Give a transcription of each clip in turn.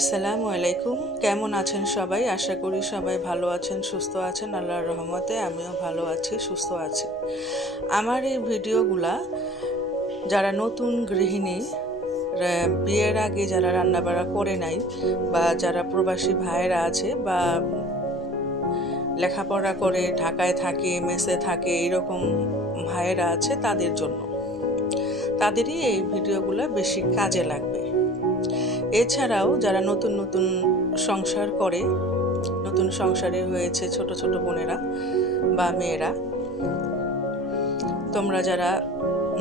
আসসালামু আলাইকুম। কেমন আছেন সবাই? আশা করি সবাই ভালো আছেন, সুস্থ আছেন। আল্লাহর রহমতে আমিও ভালো আছি, সুস্থ আছি। আমার এই ভিডিওগুলা যারা নতুন গৃহিণী, বিয়ের আগে যারা রান্নাবাড়া করে নাই, বা যারা প্রবাসী ভাইয়েরা আছে, বা লেখাপড়া করে ঢাকায় থাকে, মেসে থাকে, এরকম ভাইয়েরা আছে, তাদের জন্য, তাদেরই এই ভিডিওগুলো বেশি কাজে লাগবে। এছাড়াও যারা নতুন নতুন সংসার করে, নতুন সংসারে হয়েছে ছোট ছোট বোনেরা বা মেয়েরা, তোমরা যারা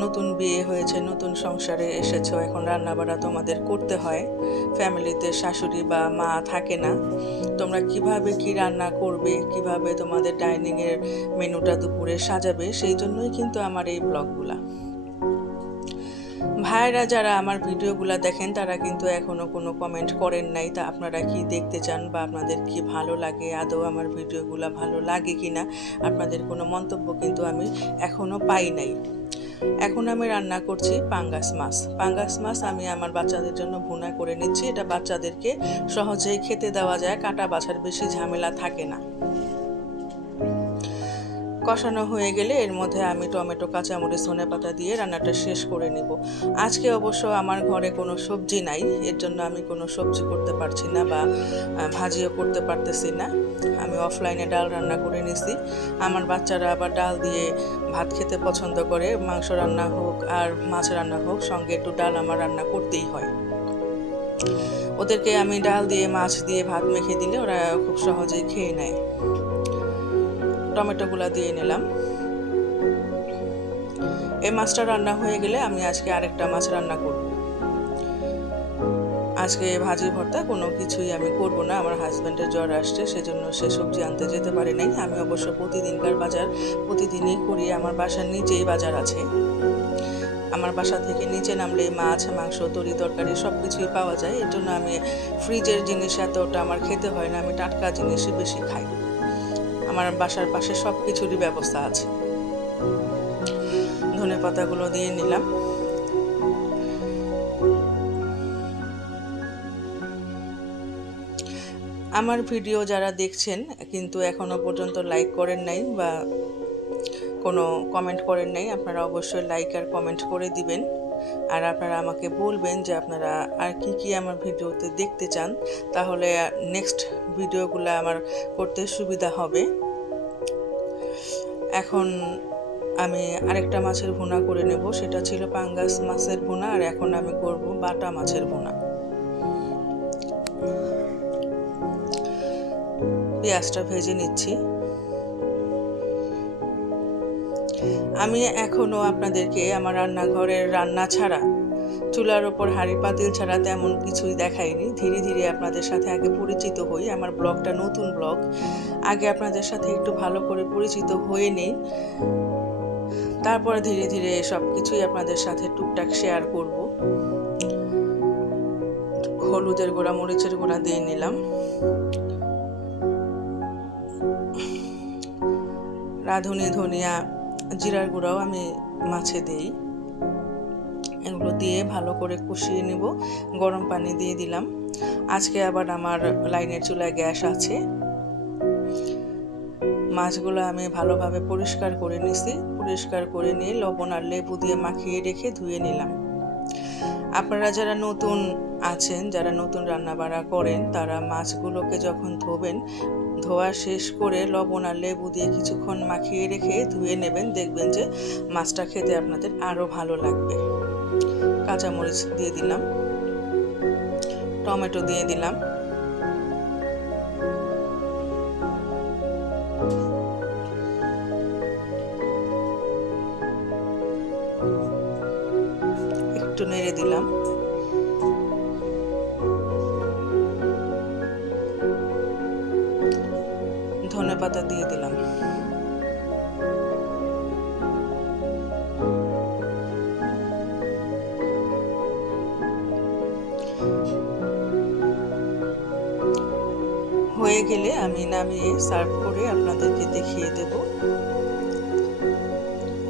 নতুন বিয়ে হয়েছে, নতুন সংসারে এসেছো, এখন রান্নাবাড়া তোমাদের করতে হয়, ফ্যামিলিতে শাশুড়ি বা মা থাকে না, তোমরা কিভাবে কি রান্না করবে, কিভাবে তোমাদের ডাইনিংয়ের মেনুটা দুপুরে সাজাবে, সেই জন্যই কিন্তু আমার এই ব্লগগুলা। ভাইরা যারা আমার ভিডিওগুলো দেখেন তারা কিন্তু এখনও কোনো কমেন্ট করেন নাই। তা আপনারা কি দেখতে চান বা আপনাদের কি ভালো লাগে, আদৌ আমার ভিডিওগুলো ভালো লাগে কি না, আপনাদের কোনো মন্তব্য কিন্তু আমি এখনও পাই নাই। এখন আমি রান্না করছি পাঙ্গাস মাছ আমি আমার বাচ্চাদের জন্য ভুনা করে নিচ্ছি। এটা বাচ্চাদেরকে সহজেই খেতে দেওয়া যায়, কাটা বাছার বেশি ঝামেলা থাকে না। কষানো হয়ে গেলে এর মধ্যে আমি টমেটো, কাঁচামরিচ, ধনেপাতা দিয়ে রান্নাটা শেষ করে নিব। আজকে অবশ্য আমার ঘরে কোনো সবজি নাই, এর জন্য আমি কোনো সবজি করতে পারছি না বা ভাজিও করতে পারতেছি না। আমি অফলাইনে ডাল রান্না করে নিছি। আমার বাচ্চারা আবার ডাল দিয়ে ভাত খেতে পছন্দ করে, মাংস রান্না হোক আর মাছ রান্না হোক, সঙ্গে একটু ডাল আমার রান্না করতেই হয়। ওদেরকে আমি ডাল দিয়ে মাছ দিয়ে ভাত মেখে দিলে ওরা খুব সহজেই খেয়ে নেয়। টমেটোগুলা দিয়ে নিলাম। এই মাছটা রান্না হয়ে গেলে আমি আজকে আরেকটা মাছ রান্না করব। আজকে ভাজি ভর্তা কোনো কিছুই আমি করব না। আমার হাজব্যান্ডের জ্বর আসছে, সেজন্য সে সবজি আনতে যেতে পারে নাই। আমি অবশ্য প্রতিদিনকার বাজার প্রতিদিনই করি। আমার বাসার নিচেই বাজার আছে। আমার বাসা থেকে নিচে নামলে মাছ, মাংস, তরি তরকারি সব কিছুই পাওয়া যায়। এর জন্য আমি ফ্রিজের জিনিস এতটা আমার খেতে হয় না, আমি টাটকা জিনিসই বেশি খাই। আমার বাসার পাশে সব কিছুরই ব্যবস্থা আছে। ধনেপাতাগুলো দিয়ে নিলাম। আমার ভিডিও যারা দেখছেন কিন্তু এখনো পর্যন্ত লাইক করেন নাই বা কোনো কমেন্ট করেন নাই, আপনারা অবশ্যই লাইক আর কমেন্ট করে দিবেন। আর আপনারা আমাকে বলবেন যে আপনারা আর কি কি আমার ভিডিওতে দেখতে চান, তাহলে নেক্সট ভিডিওগুলো আমার করতে সুবিধা হবে। এখন আমি আরেকটা মাছের ভুনা করে নেব। সেটা ছিল পাঙ্গাস মাছের ভুনা, আর এখন আমি করব বাটা মাছের ভুনা। পেঁয়াজটা ভেজে নিচ্ছি। আমি এখনো আপনাদেরকে আমার রান্নাঘরের রান্না ছাড়া, চুলার ওপর হাঁড়ি পাতিল ছাড়া তেমন কিছুই দেখাইনি। ধীরে ধীরে আপনাদের সাথে আগে পরিচিত হই। আমার ব্লগটা নতুন ব্লগ, আগে আপনাদের সাথে একটু ভালো করে পরিচিত হয়ে নেই, তারপরে ধীরে ধীরে সব কিছুই আপনাদের সাথে টুকটাক শেয়ার করব। হলুদের গুঁড়া, মরিচের গুঁড়া দিয়ে নিলাম। রাঁধুনি, ধনিয়া, জিরার গুঁড়াও আমি মাছে দিই। এগুলো দিয়ে ভালো করে কষিয়ে নেব। গরম পানি দিয়ে দিলাম। আজকে আবার আমার লাইনের চুলায় গ্যাস আছে। মাছগুলো আমি ভালোভাবে পরিষ্কার করে নিছি। পরিষ্কার করে নিয়ে লবণ আর লেবু দিয়ে মাখিয়ে রেখে ধুয়ে নিলাম। আপনারা যারা নতুন আছেন, যারা নতুন রান্নাবাড়া করেন, তারা মাছগুলোকে যখন ধোবেন, ধোয়া শেষ করে লবণ আর লেবু দিয়ে কিছুক্ষণ মাখিয়ে রেখে ধুয়ে নেবেন। দেখবেন যে মাছটা খেতে আপনাদের আরও ভালো লাগবে। কাঁচামরিচ দিয়ে দিলাম, টমেটো দিয়ে দিলাম, একটু নেড়ে দিলাম। ধনেপাতা দিয়ে দিলাম। হয়ে গেলে আমি নামিয়ে সার্ভ করে আপনাদেরকে দেখিয়ে দেব।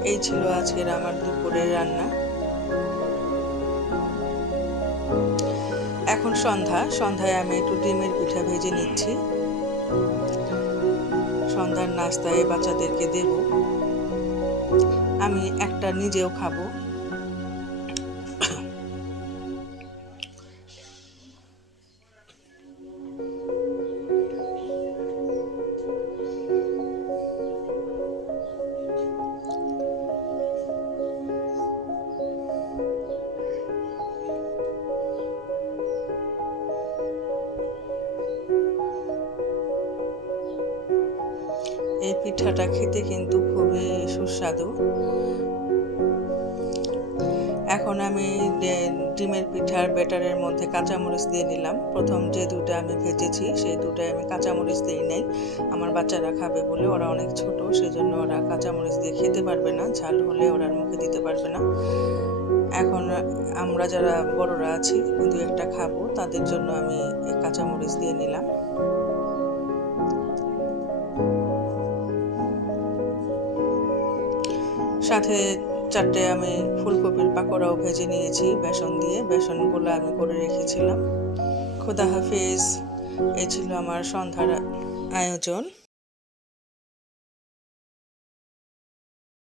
এই ছিল আজকের আমার দুপুরের রান্না। এখন এখন সন্ধ্যায় আমি একটু ডিমের পিঠা ভেজে নিচ্ছি। সন্ধ্যার নাস্তায় বাচ্চাদেরকে দেব, আমি একটা নিজেও খাবো। এই পিঠাটা খেতে কিন্তু খুবই সুস্বাদু। এখন আমি ডিমের পিঠার ব্যাটারের মধ্যে কাঁচামরিচ দিয়ে নিলাম। প্রথম যে দুটো আমি ভেজেছি সেই দুটোয় আমি কাঁচামরিচ দিই নাই, আমার বাচ্চারা খাবে বলে, ওরা অনেক ছোট, সেই জন্য ওরা কাঁচামরিচ দিয়ে খেতে পারবে না, ঝাল হলে ওরা মুখে দিতে পারবে না। এখন আমরা যারা বড়রা আছি দু একটা খাবো, তাদের জন্য আমি কাঁচামরিচ দিয়ে নিলাম। সাথে 4টে আমি ফুলকপির পাকোড়াও ভেজে নিয়েছি বেসন দিয়ে, বেসনগুলো আমি করে রেখেছিলাম। খোদা হাফেজ। এই ছিল আমার সন্ধ্যার আয়োজন।